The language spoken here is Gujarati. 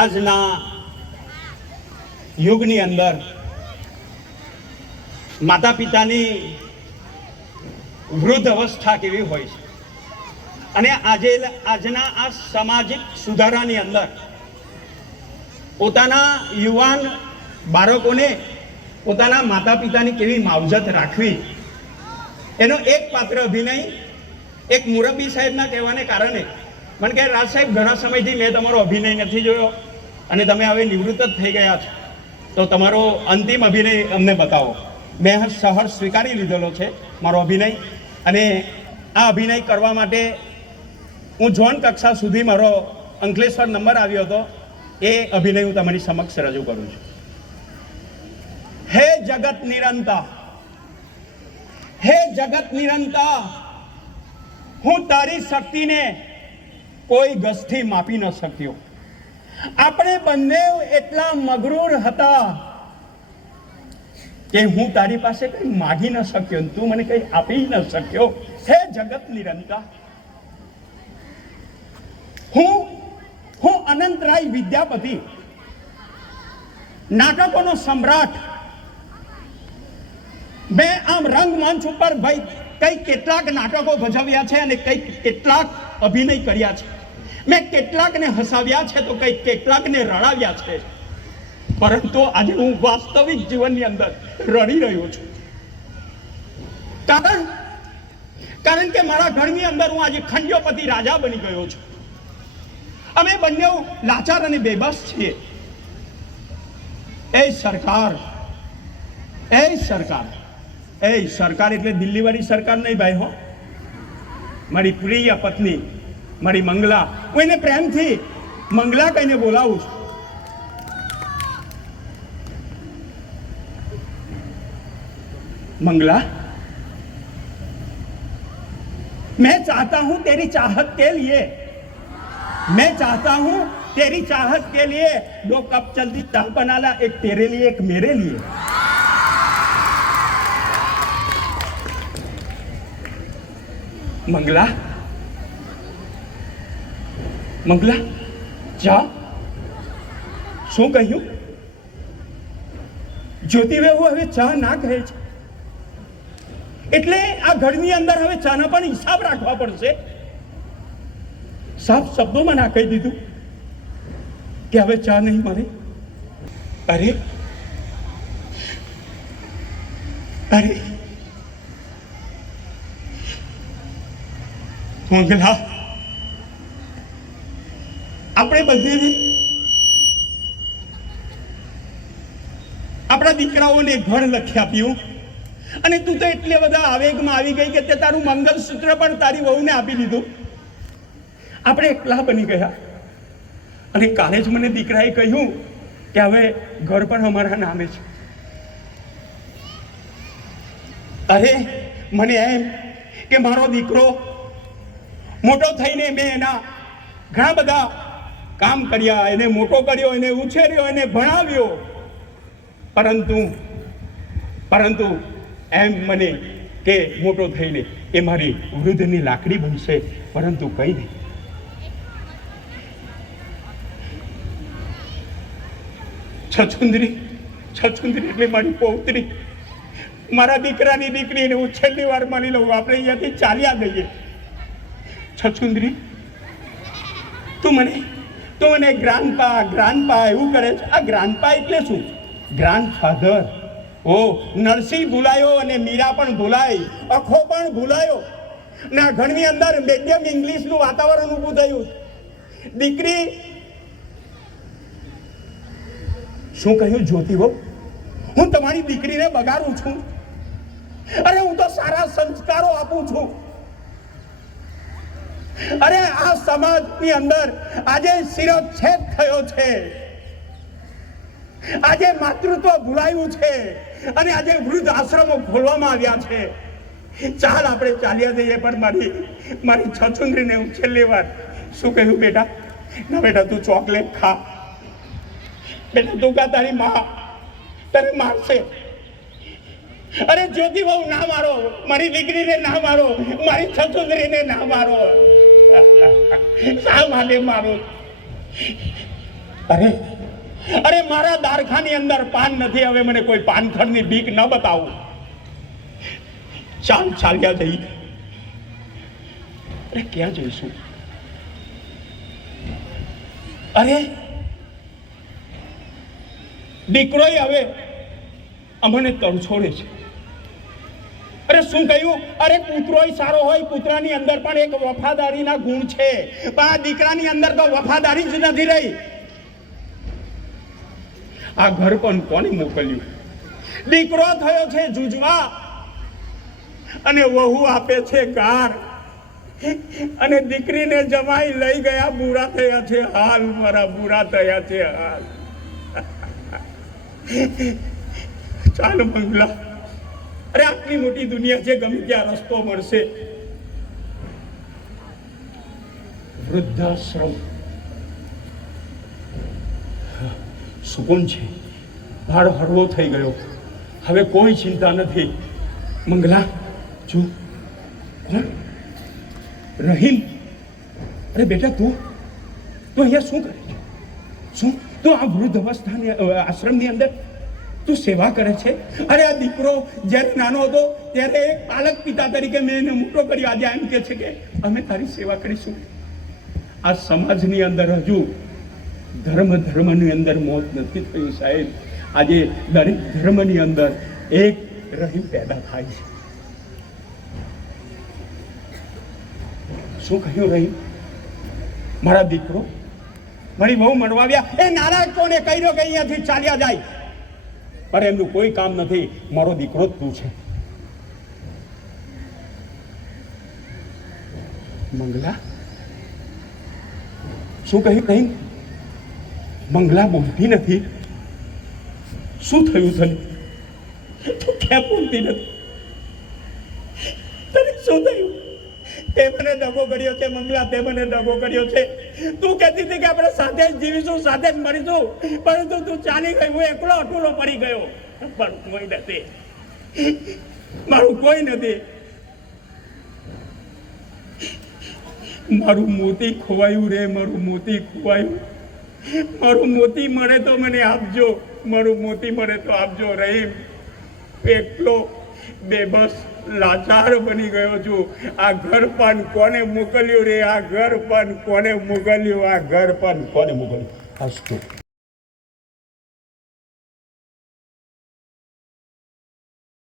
આજના યુગની અંદર માતા પિતાની વૃદ્ધ અવસ્થા કેવી હોય છે અને આજના આ સામાજિક સુધારાની અંદર પોતાના યુવાન બાળકોને પોતાના માતા પિતાની કેવી માવજત રાખવી એનો એક પાત્ર અભિનય એક મુરબ્બી સાહેબના કહેવાને કારણે મને કહે, રાજ સાહેબ, ઘણા સમયથી મેં તમારો અભિનય નથી જોયો અને તમે હવે નિવૃત્ત જ થઈ ગયા છો, તો તમારો અંતિમ અભિનય અમને બતાવો. મેં સહર્ષ સ્વીકારી લીધેલો છે મારો અભિનય, અને આ અભિનય કરવા માટે હું ઝોન કક્ષા સુધી મારો અંકલેશ્વર નંબર આવ્યો હતો. એ અભિનય હું તમારી સમક્ષ રજૂ કરું છું. હે જગત નિરંતા, હે જગત નિરંતા, હું તારી શક્તિને કોઈ ગસથી માપી ન શક્યો. આપણે બંને એટલા મગરૂર હતા કે હું તારી પાસે કઈ માગી ન શક્યો, તું મને કઈ આપી ન શક્યો. હે જગત નિરંતા, હું અનંતરાય વિદ્યાપતિ, નાટકોનો સમ્રાટ, મેં આમ રંગમંચ ઉપર ભાઈ કઈ કેટલાક નાટકો ભજવ્યા છે અને કઈ કેટલાક અભિનય કર્યા છે. મેં કેટલાકને હસાવ્યા છે તો કઈ કેટલાકને રડાવ્યા છે, પરંતુ આજે હું વાસ્તવિક જીવનની અંદર રડી રહ્યો છું. કારણ કે મારા ઘરની અંદર હું આજે ખંડ્યોપતિ રાજા બની ગયો છું. અમે બંને લાચાર અને બેબસ છીએ. એ સરકાર એટલે દિલ્હી વાળી સરકાર નહીં ભાઈ, હો. મારી પ્રિય પત્ની, મારી મંગલા, હું એને પ્રેમથી મંગલા કહીને બોલાવું છું. मंगला, मैं चाहता हूं तेरी चाहत के लिए, मैं चाहता हूं तेरी चाहत के लिए 2 कप जल्दी चाय बना ला, एक तेरे लिए एक मेरे लिए. मंगला, मंगला, चा શું કહ્યું? જ્યોતિબેન હવે ચા ના કહે છે એટલે આ ઘરની અંદર હવે ચાના પણ હિસાબ રાખવા પડશે. સાફ શબ્દોમાં ના કહી દીધું કે હવે ચા નહીં મળે. અરે અરે મંગલા, આપણે બધે આપણા દીકરાઓને ઘર લખી આપ્યું અને તું તો એટલે બધા આવેગમાં આવી ગઈ કે તે તારું મંગલસૂત્ર પણ તારી વહુને આપી દીધું. આપણે એકલા બની ગયા અને કાલે જ મને દીકરાએ કહ્યું કે હવે ઘર પણ અમારા નામે છે. અરે મને એમ કે મારો દીકરો મોટો થઈને મેં એના ઘણા બધા કામ કર્યા, એને મોટો કર્યો, એને ઉછેર્યો, એને ભણાવ્યો, પરંતુ એમ મને કે મોટો થઈને એ મારી વૃદ્ધની લાકડી બનશે, પરંતુ કઈ નહીં. છછુંદરી એટલે મારી પૌત્રી, મારા દીકરાની દીકરીને હું છેલ્લી વાર માની લઉં, આપણે અહીંયાથી ચાલ્યા જઈએ. છછુંદરી, તું મને ગ્રાન્ડપા એવું કરે છે. આ ગ્રાન્ડપા એટલે શું? ગ્રાન્ડફાધર. ઓ, નરસિંહ ભૂલાયો અને મીરા પણ ભૂલાઈ, અખો પણ ભૂલાયો ને આ ઘરની અંદર મીડિયમ ઇંગ્લિશનું વાતાવરણ ઊભું થયું. દીકરી, શું કહ્યું જ્યોતિબો? હું તમારી દીકરીને બગાડું છું? અરે હું તો સારા સંસ્કારો આપું છું. અરે આ સમાજની અંદર આજે શિરોચ્છેદ થયો છે, આજે માતૃત્વ ભૂલાયું છે અને આજે વૃદ્ધ આશ્રમો ખોલવામાં આવ્યા છે. ચાલ આપણે ચાલ્યા જઈએ. પણ મારી છછુંદરીને હું છેલ્લી વાર શું કહ્યું? બેટા, ના બેટા, તું ચોકલેટ ખા. બેટા તું કા, તારી માં તને મારશે. અરે જ્યોતિ બહુ ના મારો, મારી દીકરીને ના મારો, મારી છછુંદરીને ના મારો. શા માટે મારો? અરે અરે મારા દારખાની અંદર પાન નથી, હવે મને કોઈ પાનખરની બીક ન બતાવું. ચાલ્યા જઈ. અરે ક્યાં જઈશું? અરે દીકરોય હવે અમને તરછોડે છે. અરે શું કહ્યું? અરે પુત્રોય સારો હોય, પુત્રની અંદર પણ એક વફાદારીના ગુણ છે, પણ આ દીકરાની અંદર તો વફાદારી જ નથી રહી. આ ઘર પણ કોને મોકલ્યું? દીકરો થયો છે જુજવા અને વહુ આપે છે ગાર, અને દીકરીને જમાઈ લઈ ગયા, બુરા થયા છે હાલ, મારા બુરા થયા છે હાલ. ચાલ મંગલા, અરે આટલી મોટી દુનિયા છે, ગમે ત્યાં રસ્તો મળશે. વૃદ્ધાશ્રમ સુકૂન છે, ભાર હળવો થઈ ગયો, હવે કોઈ ચિંતા નથી. મંગલા જો, કોણ? રહીમ. અરે બેટા તું અહીંયા શું કરે છે? શું તું આ વૃદ્ધ અવસ્થાની આશ્રમની અંદર તું સેવા કરે છે? અરે આ દીકરો જ્યારે નાનો હતો ત્યારે એક પાલક પિતા તરીકે મેં એને મોટો કર્યો, આજે એમ કે છે કે અમે તારી સેવા કરીશું. આ સમાજની અંદર હજુ ધર્મની અંદર મોત નથી થયું સાહેબ. આજે દરેક ધર્મની અંદર એક રહીમ પેદા થાય છે. શું કહ્યું રહીમ? મારા દીકરો, મારી બહુ મળવાવ્યા, એ નારાજ કોને કહ્યું કે અહીંયાથી ચાલ્યા જાય? અરે એમનું કોઈ કામ નથી, મારો દીકરો જ તું છે. મંગલા, શું કહ્યું રહીમ? મંગલા બોલતી નથી. શું થયું તને? તું ક્યાં બોલતી નથી? તને શું થયું? તે મને દગો કર્યો છે મંગલા, તે મને દગો કર્યો છે. તું કહેતી હતી કે આપણે સાથે જ જીવીશું, સાથે જ મરીશું, પરંતુ તું ચાલી ગઈ, હું એકલો અટુલો પડી ગયો. પણ કોઈ નથી, મારું કોઈ નથી. મારું મોતી ખોવાયું રે, મારું મોતી ખોવાયું. મારું મોતી મળે તો મને આપજો, મારું મોતી મળે તો આપજો રહીમ. એકલો બેબસ લાચાર બની ગયો છું. આ ઘર પણ કોને મોકલ્યું રે? આ ઘર પણ કોને મોકલ્યું? આ ઘર પણ કોને મોકલ્યું? અસ્તુ.